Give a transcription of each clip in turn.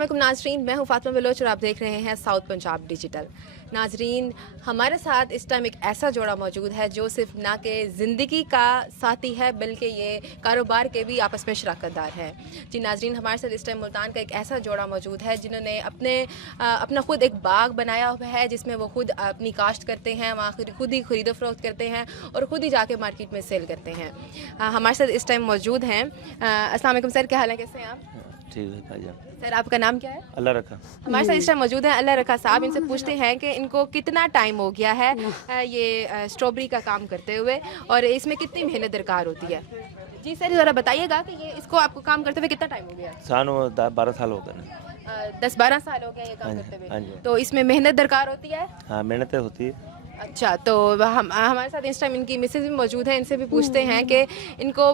अस्सलाम वालेकुम नाजरीन, मैं हूँ फातिमा बलोच और आप देख रहे हैं साउथ पंजाब डिजिटल। नाजरीन, हमारे साथ इस टाइम एक ऐसा जोड़ा मौजूद है जो सिर्फ ना के ज़िंदगी का साथी है बल्कि ये कारोबार के भी आपस में शराकतदार है। जी नाजरीन, हमारे साथ इस टाइम मुल्तान का एक ऐसा जोड़ा मौजूद है जिन्होंने अपना ख़ुद एक बाग बनाया हुआ है जिसमें वो खुद अपनी काश्त करते हैं, वहाँ खुद ही ख़रीदो फरोख्त करते हैं और ख़ुद ही जाके मार्केट में सेल करते हैं। हमारे साथ इस टाइम मौजूद हैं। अस्सलाम वालेकुम सर, क्या हाल है, कैसे हैं आप? ठीक है भाईजान। सर आपका नाम क्या है? अल्लाह रखा। हमारे साथ इस टाइम मौजूद है अल्लाह रखा साहब। इनसे पूछते हैं कि इनको कितना टाइम हो गया है ये स्ट्रॉबेरी का काम करते हुए और इसमें कितनी मेहनत दरकार होती है। जी सर, ज़रा बताइएगा कि ये इसको आपको काम करते हुए कितना टाइम हो गया? सानू 12 साल हो गए ना। 10-12 साल हो गए ये काम हाँ जी, करते हाँ हुए। जी। तो इसमें मेहनत दरकार होती है? हाँ, मेहनत होती है। अच्छा, तो हम हमारे साथ इस टाइम इनकी मिसेज भी मौजूद है। इनसे भी पूछते हैं कि इनको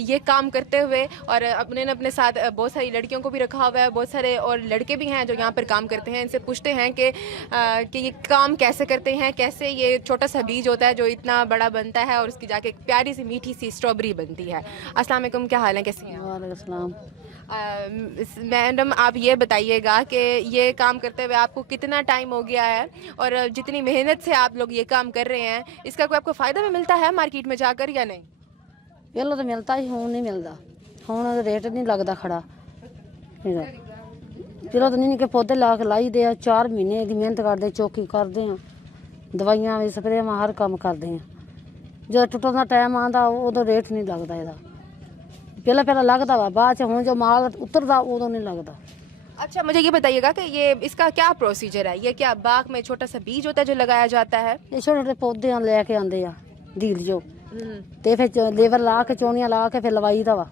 ये काम करते हुए और अपने साथ बहुत सारी लड़कियों को भी रखा हुआ है, बहुत सारे और लड़के भी हैं जो यहाँ पर काम करते हैं। इनसे पूछते हैं कि ये काम कैसे करते हैं, कैसे ये छोटा सा बीज होता है जो इतना बड़ा बनता है और उसकी जाके एक प्यारी सी मीठी सी स्ट्रॉबेरी बनती है। अस्सलाम वालेकुम, क्या हाल है, कैसी हैं? वालेकुम सलाम। मैडम आप ये बताइएगा कि ये काम करते हुए आपको कितना टाइम हो गया है और जितनी मेहनत से आप लोग ये काम कर रहे हैं इसका कोई आपको फ़ायदा भी मिलता है मार्केट में जाकर या नहीं? पहले तो मिलता ही, हुण नहीं मिलता। हुण रेट नहीं लगता खड़ा। पहले तो नहीं के पौधे ला के लाई दे 4 महीने की मेहनत करते, चौकी करते हैं, दवाइयां भी स्प्रे हर काम करते हैं। जो टुटन का टाइम आता उदो रेट नहीं लगता इसका। पहले लगता वा, बाद च हुण जो माल उतरता उदो नहीं लगता। अच्छा, मुझे ये बताइएगा कि ये इसका क्या प्रोसीजर है? ये क्या बाग में छोटा सा बीज होता है जो लगाया जाता है? ये छोटे छोटे पौधे लैके आते हैं डील जो, तो फिर लेबर ला के चौनियां ला के फिर लवाई दा वा,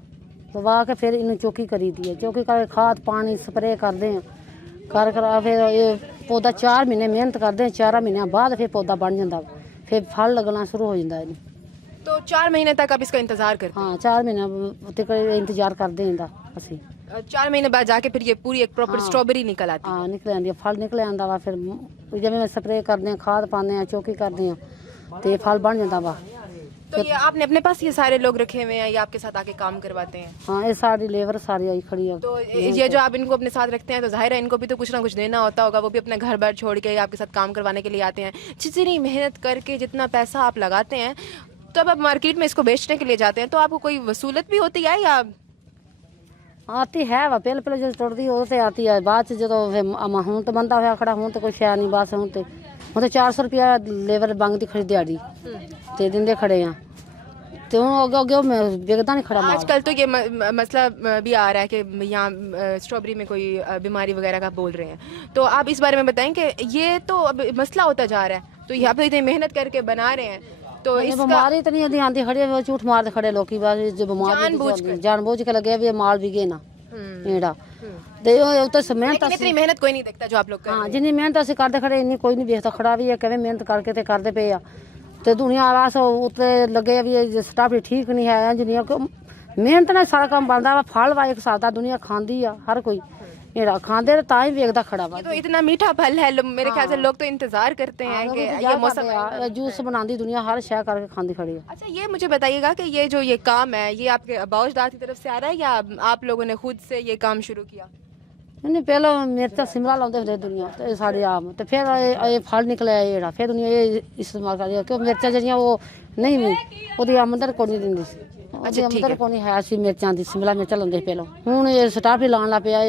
लवा के फिर इन्हें चौकी करी दी है। चौकी करके खाद पानी स्प्रे करते हैं, कर करा फिर ये पौधा 4 महीने मेहनत करते हैं। 4 महीनों बाद फिर पौधा बन जाता, फिर फल लगना शुरू हो जाता है। तो 4 महीने तक आप इसका इंतज़ार करते हाँ, 4 महीने तक इंतजार करते हैं असी। हैं? 4 महीने बाद जाके फिर ये पूरी एक प्रॉपर हाँ। स्ट्रॉबेरी निकल आती है। हाँ, निकल आती है, फल निकल आता वा। फिर जब में स्प्रे करते हैं, खाद पाते हैं, चौकी करते हैं, तो ये फल बन जाता वा। तो ये आपने अपने पास ये सारे लोग रखे हुए हैं या आपके साथ आके काम करवाते हैं? हाँ, ये सारी लेबर सारी आई खड़ी है। तो ये जो आप इनको अपने साथ रखते हैं तो जाहिर है इनको भी तो कुछ ना कुछ देना होता होगा। वो भी अपना घर बार छोड़ के आपके साथ काम करवाने के लिए आते हैं। जितनी मेहनत करके जितना पैसा आप लगाते हैं तो अब आप मार्केट में इसको बेचने के लिए जाते हैं तो आपको कोई वसूलत भी होती है या? आती है वा, पहले जो टुटती वो तो आती है, बाद जो हूँ तो बनता हुआ खड़ा, हूँ तो कोई शै नहीं, बस हूँ तो 400 रुपया लेबर मंगती खड़ी दिहाड़ी तो दिंदे खड़े हैं। तो हूँ अगे बिकता नहीं खड़ा माल। आजकल तो ये मसला भी आ रहा है कि यहाँ स्ट्रॉबेरी में कोई बीमारी वगैरह का बोल रहे हैं। तो आप इस बारे में बताएं कि ये तो अब मसला होता जा रहा है, तो यहाँ पे इतनी मेहनत करके बना रहे हैं तो ये इसका बीमारी इतनी आती खड़े, वो झूठ मारते खड़े लोग, बस जो जानबूझ के लगे भी माल बिके ना एड़ा। तो मेहनत इतनी मेहनत कोई नहीं देखता जो आप लोग कर रहे हाँ, हैं। जिन्नी मेहनत असं करते खड़े इन्नी कोई नहीं देखता खड़ा भी है, कभी मेहनत करके ते करते पे आ। तो दुनिया बस उत्ते लगे भी स्टाफ भी ठीक नहीं है। जिन्नी मेहनत ने सारा काम बनता वा, फल वा एक सादा दुनिया खाती है, हर कोई एड़ा खाते ता ही वेखदा खड़ा वा। ये तो इतना मीठा फल है, मेरे ख्याल से लोग तो इंतजार करते हैं कि ये मौसम आए। जूस बनाती दुनिया, हर शय करके खाती खड़ी है। अच्छा, ये मुझे बताइएगा कि ये जो ये काम है ये आपके बाउजदाद की तरफ से आ रहा है या आप लोगों ने खुद से ये काम शुरू किया? नहीं, पहले मिर्चा शिमला लाते फिर दुनिया तो साढ़े आम, तो फिर ये फल निकले एड़ा, फिर दुनिया ये इस्तेमाल कर क्यों मिर्चा जड़ियाँ वो नहीं वो आमदन को नहीं दी। अच्छा, ठीक आमदन को नहीं है सी मिर्चा की, शिमला मिर्चा लाते पहले। हूँ ये स्टाफ ही लाने लग पिया,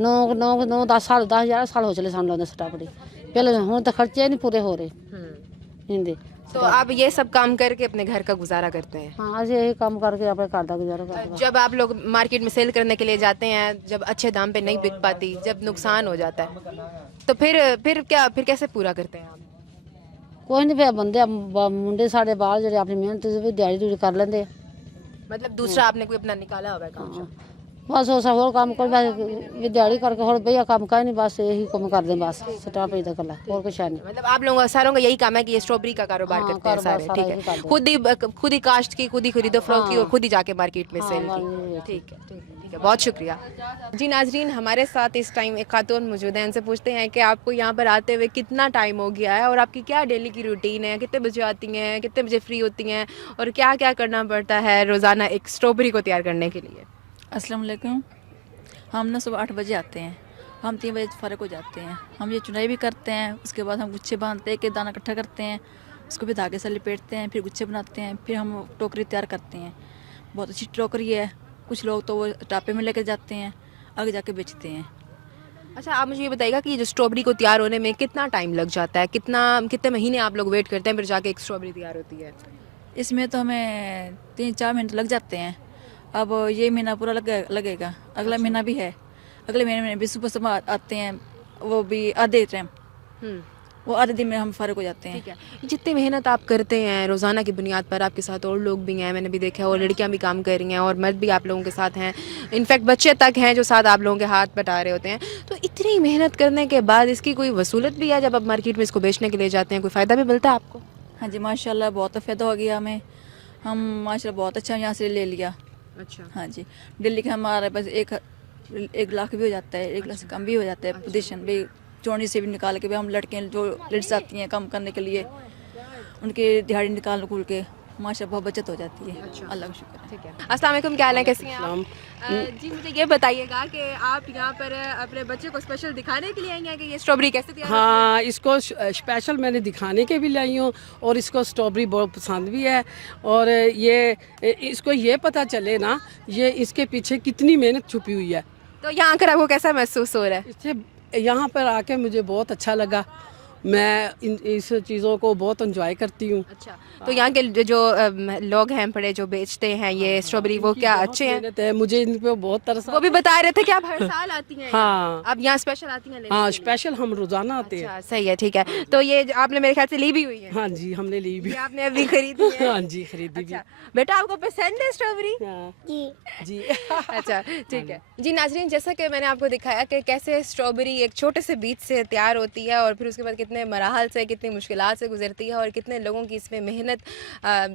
9-10 साल 10,000 साल हो चले सानू लाते स्टाफ ही। पहले हूँ तो खर्चे नहीं पूरे हो रहे इनके। तो आप ये सब काम करके अपने घर का गुजारा करते हैं? हाँ, अस यही काम करके अपने घर का गुजारा करते। जब आप लोग मार्केट में सेल करने के लिए जाते हैं, जब अच्छे दाम पे नहीं बिक पाती, जब नुकसान हो जाता है तो फिर कैसे पूरा करते हैं आप? कोई नहीं, फिर बंदे मुंडे साढ़े बाहर जो अपनी मेहनत भी दिहाड़ी दूड़ी कर लेंगे। मतलब दूसरा आपने कोई अपना निकाला हुआ है काम? बस उस होर काम कोई बस दिहाड़ी करके होर भैया काम का नहीं, बस यही काम कर दें, बस स्टाफ ही गला और कुछ है नहीं। मतलब आप लोगों सारों का यही काम है कि ये स्ट्रॉबेरी का कारोबार हाँ, करते हैं कारोबार सारे? सारा ठीक यही है, करते हैं। खुद ही काश्त की, खुद ही खरीदो फरोख्त की और खुद ही जाके मार्केट में हाँ, सेल की। ठीक है, बहुत शुक्रिया। जी नाजरीन, हमारे साथ इस टाइम एक खातून मौजूद है। इनसे पूछते हैं कि आपको यहाँ पर आते हुए कितना टाइम हो गया है और आपकी क्या डेली की रूटीन है, कितने बजे आती हैं, कितने बजे फ्री होती हैं और क्या क्या करना पड़ता है रोज़ाना एक स्ट्रॉबेरी को तैयार करने के लिए? अस्सलाम वालेकुम। हम ना सुबह 8 बजे आते हैं, हम 3 बजे फ़ारिग हो जाते हैं। हम ये चुनाई भी करते हैं, उसके बाद हम गुच्छे बांधते हैं, एक दाना इकट्ठा करते हैं, उसको भी धागे से लपेटते हैं, फिर गुच्छे बनाते हैं, फिर हम टोकरी तैयार करते हैं। बहुत अच्छी टोकरी है, कुछ लोग तो वो टापे में लेकर जाते हैं, आगे जाके बेचते हैं। अच्छा, आप मुझे ये बताइएगा कि ये जो स्ट्रॉबेरी को तैयार होने में कितना टाइम लग जाता है, कितने महीने आप लोग वेट करते हैं फिर जाके एक स्ट्रॉबेरी तैयार होती है? इसमें तो हमें 3-4 महीने लग जाते हैं। अब ये महीना पूरा लगेगा, अगला महीना भी है, अगले महीने में भी सुबह सुबह आते हैं, वो भी आधे टाइम, वो आधे दिन में हम फ़ारिग हो जाते हैं। ठीक है। जितनी मेहनत आप करते हैं रोज़ाना की बुनियाद पर, आपके साथ और लोग भी हैं, मैंने भी देखा है, और लड़कियां भी काम कर रही हैं और मर्द भी आप लोगों के साथ हैं, इनफैक्ट बच्चे तक हैं जो साथ आप लोगों के हाथ बटा रहे होते हैं। तो इतनी मेहनत करने के बाद इसकी कोई वसूलत भी है? जब आप मार्केट में इसको बेचने के लिए जाते हैं, कोई फ़ायदा भी मिलता है आपको? हाँ जी, माशाल्लाह बहुत फ़ायदा हो गया हमें। हम माशाल्लाह बहुत अच्छा यहाँ से ले लिया। अच्छा। हाँ जी, दिल्ली का हमारे पास 1 लाख भी हो जाता है, 1 लाख से कम भी हो जाता है। पोजीशन भी चौड़ी से भी निकाल के भी हम लड़कियाँ जो लेडीज आती हैं काम करने के लिए, उनकी दिहाड़ी निकाल खुल के माशाल्लाह बहुत बचत हो जाती है। अल्लाह का शुक्र है। ठीक है। अस्सलाम वालेकुम, क्या हाल है, कैसी हैं आप? जी मुझे ये बताइएगा कि आप यहाँ पर अपने बच्चे को स्पेशल दिखाने के लिए आई हैं कि ये स्ट्रॉबेरी कैसे तैयार होती है? हाँ, इसको स्पेशल मैंने दिखाने के भी लाई हूँ, और इसको स्ट्रॉबेरी बहुत पसंद भी है। और ये इसको ये पता चले ना, ये इसके पीछे कितनी मेहनत छुपी हुई है। तो यहाँ आकर आपको कैसा महसूस हो रहा है? इससे यहाँ पर आके मुझे बहुत अच्छा लगा। मैं इस चीज़ों को बहुत एंजॉय करती हूँ। अच्छा, तो यहाँ के जो लोग हैं बड़े जो बेचते हैं ये स्ट्रॉबेरी, वो क्या अच्छे हैं? मेहनत है, मुझे इन पे बहुत तरस वो भी बता रहे थे कि आप हर साल आती हैं हाँ। अब यहाँ स्पेशल आती हैं लेने हाँ, के लिए? स्पेशल हम रोजाना आते हैं। अच्छा, सही है, ठीक है। तो ये जो आपने मेरे ख्याल से ली भी हुई है? हाँ जी, हमने ली भी। ये आपने अभी खरीदी है? हाँ जी, खरीदी भी। अच्छा, बेटा आपको पसंद है स्ट्रॉबेरी? हाँ। जी अच्छा, ठीक है जी। नाजरीन, जैसा कि मैंने आपको दिखाया कि कैसे स्ट्रॉबेरी एक छोटे से बीज से तैयार होती है और फिर उसके बाद कितने मराहल से, कितनी मुश्किलात से गुजरती है और कितने लोगों की इसमें मेहनत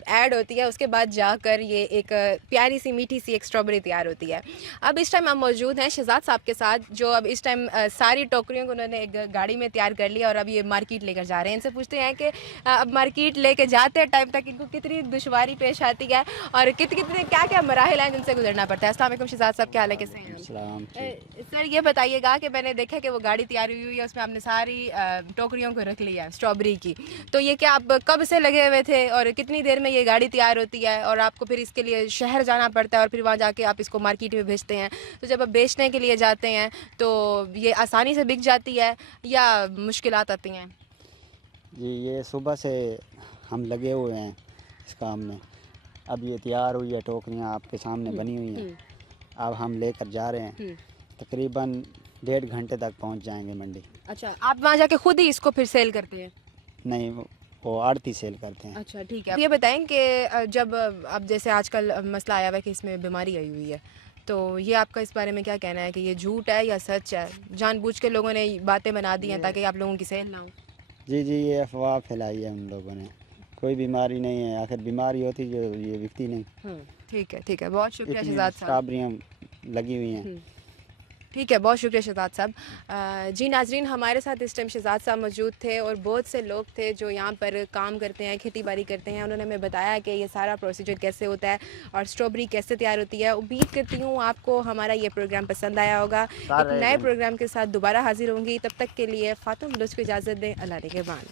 ऐड होती है, उसके बाद जाकर ये एक प्यारी सी मीठी सी एक स्ट्रॉबेरी तैयार होती है। अब इस टाइम हम मौजूद हैं शहजाद साहब के साथ, जो अब इस टाइम सारी टोकरियों को उन्होंने एक गाड़ी में तैयार कर लिया और अब ये मार्केट लेकर जा रहे हैं। इनसे पूछते हैं कि अब मार्केट लेके जाते टाइम तक इनको कितनी दुश्वारी पेश आती है और कितने क्या क्या मराहिल हैं जिनसे गुजरना पड़ता है। अस्सलाम वालेकुम शहजाद साहब, क्या हाल है, कैसे हैं? सर ये बताइएगा कि मैंने देखा कि वो गाड़ी तैयार हुई है, उसमें आपने सारी टोकरियों को रख लिया स्ट्रॉबेरी की, तो ये क्या आप कब से लगे हुए थे और कितनी देर में ये गाड़ी तैयार होती है और आपको फिर इसके लिए शहर जाना पड़ता है और फिर वहाँ जाके आप इसको मार्केट में भेजते हैं? तो जब आप बेचने के लिए जाते हैं तो ये आसानी से बिक जाती है या मुश्किलात आती हैं? जी, ये सुबह से हम लगे हुए हैं इस काम में। अब ये तैयार हुई है, टोकरियाँ आपके सामने बनी हुई हैं, अब हम लेकर जा रहे हैं। तकरीबन 1.5 घंटे तक पहुंच जाएंगे मंडी। अच्छा, आप वहाँ जाके खुद ही इसको फिर सेल करते हैं? नहीं, वो आड़ती सेल करते हैं। अच्छा, ठीक है। ये बताएं कि जब अब जैसे आजकल मसला आया हुआ है कि इसमें बीमारी आई हुई है, तो ये आपका इस बारे में क्या कहना है कि ये झूठ है या सच है? जानबूझ के लोगों ने बातें बना दी हैं ताकि आप लोगों की सेल ना हो? जी, ये अफवाह फैलाई है उन लोगों ने। कोई बीमारी नहीं है, आखिर बीमारी होती जो ये बिकती नहीं। ठीक है, ठीक है, बहुत शुक्रिया इतनी शहजाद साहब। स्ट्रॉबेरियाँ लगी हुई हैं। ठीक है, बहुत शुक्रिया शहजाद साहब। जी नाजरीन, हमारे साथ इस टाइम शहजाद साहब मौजूद थे और बहुत से लोग थे जो यहाँ पर काम करते हैं, खेती बाड़ी करते हैं। उन्होंने हमें बताया कि ये सारा प्रोसीजर कैसे होता है और स्ट्रॉबेरी कैसे तैयार होती है। उम्मीद करती हूँ आपको हमारा ये प्रोग्राम पसंद आया होगा। एक नए प्रोग्राम के साथ दोबारा हाजिर होंगी, तब तक के लिए फ़ातिमा बलोच को इजाज़त दें। अल्लाह निगहबान।